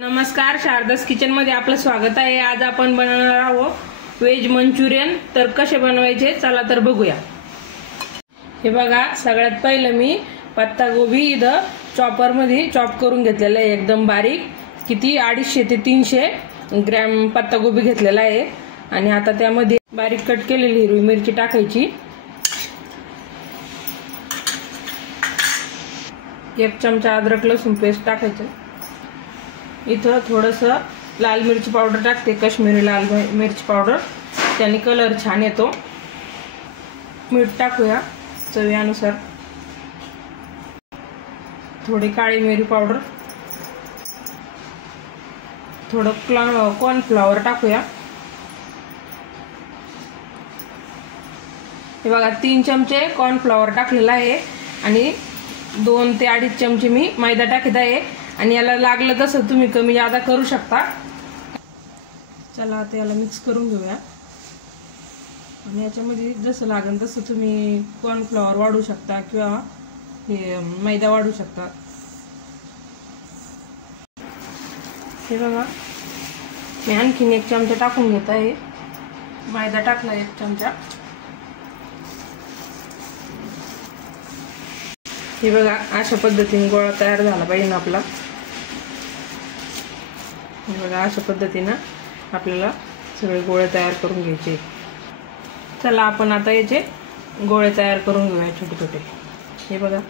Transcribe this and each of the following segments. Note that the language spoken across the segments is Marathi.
नमस्कार, शारदास किचन मध्ये आपलं स्वागत आहे। आज आपण बनवणार आहोत व्हेज मंचुरियन। तर कसे बनवायचे चला तर बघूया। हे बघा, सगळ्यात पहिलं मी पत्ता गोबी इथं चॉपर मध्ये चॉप करून घेतलेला आहे, एकदम बारीक। किती 250 ते 300 ग्रॅम पत्ता गोबी घेतलेला आहे। आणि आता त्यामध्ये बारीक कट केलेली हिरवी मिरची टाकायची, 1 चमचा अद्रक लसूण पेस्ट टाकायचं। इथं थोडंसं लाल मिरची पावडर टाकते, काश्मीरी लाल मिरची पावडर, त्याने कलर छान येतो। मीठ टाकूया चवीनुसार, थोडी काळी मिरी पावडर, थोडं कॉर्नफ्लॉवर टाकूया। हे बघा, 3 चमचे कॉर्नफ्लॉवर टाकलेला आहे आणि 2 ते 2.5 चमचे मी मैदा टाकत आहे। आणि याला लागलं तसं तुम्ही कमी जादा करू शकता। चला आता याला मिक्स करून घेऊया। आणि याच्यामध्ये जसं लागेल तसं तुम्ही कॉर्नफ्लॉवर वाढू शकता किंवा हे मैदा वाढू शकता। हे बघा, मी आणखीन 1 चमचा टाकून घेत आहे, मैदा टाकला 1 चमचा। हे बघा, अशा पद्धतीने गोळा तयार झाला पाहिजे ना आपला। हे बघा, अशा पद्धतीने आपल्याला सगळे गोळे तयार करून घ्यायचे। चला आपण आता याचे गोळे तयार करून घेऊया छोटे छोटे। हे बघा,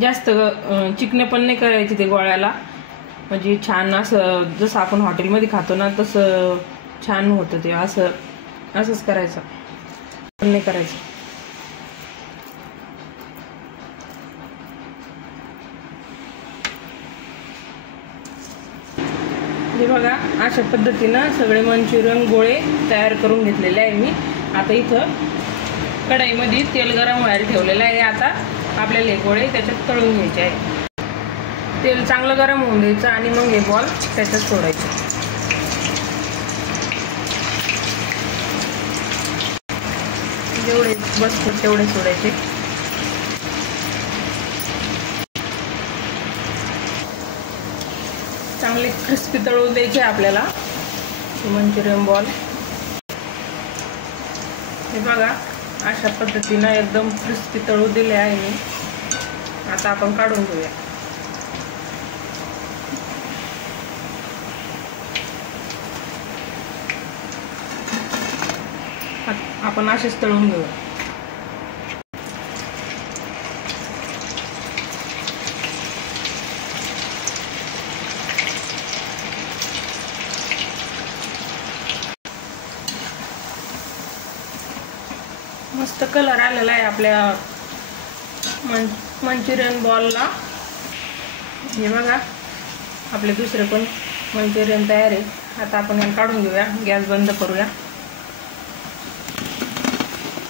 जास्त चिकने पण नाही करायचे ते गोळ्याला, म्हणजे छान असं जसं आपण हॉटेलमध्ये खातो ना तसं छान होतं ते। असंच करायचं, पण नाही करायचं। हे बघा, अशा पद्धतीने सगळे मंचुरियन गोळे तयार करून घेतलेले आहे मी। आता इथं कढईमध्ये तेल गरम व्हायला ठेवलेलं आहे। आता आपल्याला हे गोळे त्याच्यात तळून घ्यायचे आहे। तेल चांगलं गरम होऊन द्यायचं आणि मग हे बॉल त्याच्यात सोडायचे। जेवढे बसतील तेवढे सोडायचे। चांगले क्रिस्पी तळून द्यायचे आपल्याला मंचुरियन बॉल। हे बघा, अशा पद्धतीने एकदम क्रिस्पी तळून दिले आहे मी। आता आपण काढून घेऊया। आपण असेच तळून घेऊया। मस्त कलर आलेला आहे आपल्या मंचुरियन बॉलला। हे बघा, आपले दुसरे पण मंचुरियन तयार आहे। आता आपण हे काढून घेऊया, गॅस बंद करूया।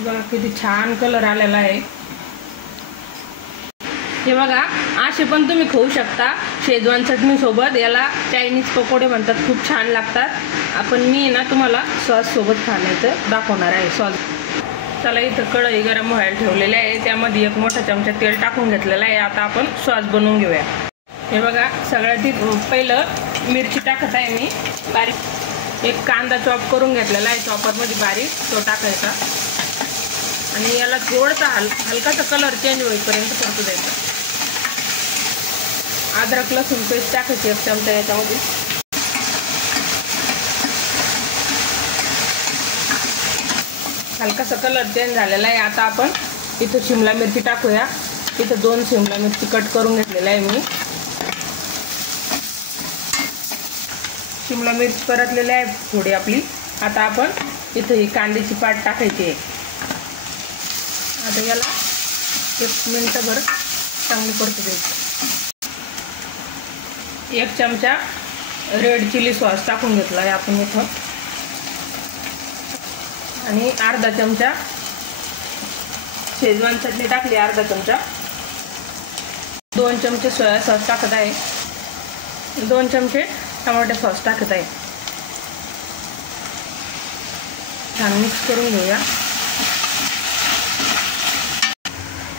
बघा किती छान कलर आलेला आहे। हे बघा, असे पण तुम्ही खाऊ शकता शेजवान चटणी सोबत। याला चायनीज पकोडे म्हणतात, खूप छान लागतात। आपण मी ना तुम्हाला सॉस सोबत खाण्याचं दाखवणार आहे, सॉस। चला, इथं कढई गरम व्हायला ठेवलेली आहे, त्यामध्ये 1 मोठा चमचा तेल टाकून घेतलेला आहे। आता आपण सॉस बनवून घेऊया। हे बघा, सगळ्यात पहिलं मिरची टाकत आहे मी बारीक। 1 कांदा चॉप करून घेतलेला आहे चॉपरमध्ये बारीक, तो टाकायचा। आणि याला थोडासा हलकासा कलर चेंज होईपर्यंत परतू द्यायचा। अद्रक लसूण पेस्ट टाकायची 1 चमचा याच्यामध्ये। हलकासा कलर चेंज झालेला आहे। आता आपण इथं शिमला मिरची टाकूया। इथं 2 शिमला मिरची कट करून घेतलेला आहे मी। शिमला मिरची परतलेली आहे थोडी आपली। आता आपण इथं ही कांद्याची पात टाकायची आहे। आता याला 1 मिनिटभर चांगली परतू द्यायची। 1 चमचा रेड चिली सॉस टाकून घेतला आहे आपण इथं। आणि अर्धा चमचा शेजवान चटणी टाकली, अर्धा चमचा। 2 चमचे सोया सॉस टाकत आहे, 2 चमचे टमाटो सॉस टाकत आहे। छान मिक्स करून घेऊया।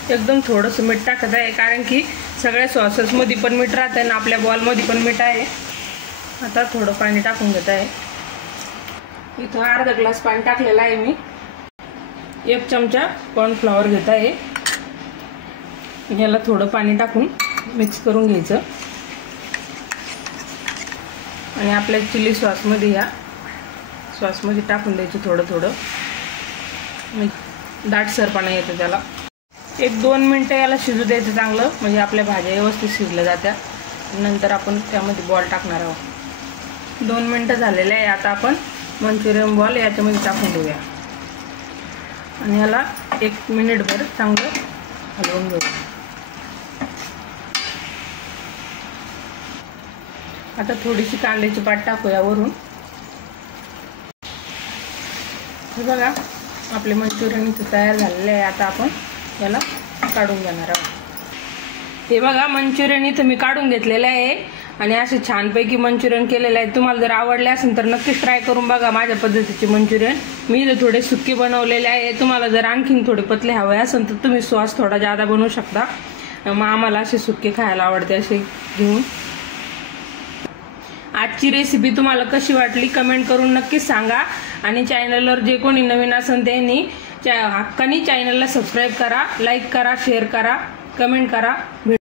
एकदम थोडंसं मीठ टाकत आहे, कारण की सगळ्या सॉसेसमध्ये पण मीठ राहतं आणि आपल्या बॉलमध्ये पण मीठ आहे. आता थोडं पाणी टाकून घेत आहे. इथं अर्धा ग्लास पाणी टाकलेलं आहे मी. 1 चमचा कॉर्नफ्लॉवर घेत आहे. याला थोडं पाणी टाकून मिक्स करून घ्यायचं आणि आपल्या चिली सॉसमध्ये या सॉसमध्ये टाकून द्यायचं थोडं थोडं. दाटसरपणा येतो त्याला. 1-2 मिनटं याला शिजू द्यायचं चांगलं, म्हणजे आपल्या भाज्या व्यवस्थित शिजल्या जात्या. नंतर आपण त्यामध्ये बॉल टाकणार आहोत. 2 मिनटं झालेले आहे. आता आपण मंचुरियन बॉल याच्यामध्ये टाकून देऊया आणि याला 1 मिनिटभर चांगलं हलवून घेऊ. आता थोडीशी कांद्याची पात टाकूया वरून. हे बघा आपले मंचुरियन इथे तयार झालेले आहे. आता आपण याला काढून घेणार आहोत. हे बघा मंचुरियन इथं मी काढून घेतलेलं आहे आणि असे छानपैकी मंचुरियन केलेले आहे. तुम्हाला जर आवडले असेल तर नक्कीच ट्राय करून बघा माझ्या पद्धतीचे मंचुरियन. मी इथे थोडे सुके बनवलेले आहे. तुम्हाला जर आणखीन थोडे पतले हवे असेल तर तुम्ही सॉस थोडा जादा बनवू शकता. मग आम्हाला असे सुके खायला आवडते असे घेऊन. आजची रेसिपी तुम्हाला कशी वाटली कमेंट करून नक्कीच सांगा. आणि चॅनलवर जे कोणी नवीन असेल त्यांनी हक्कानी चॅनलला सबस्क्राईब करा, लाईक करा, शेअर करा, कमेंट करा.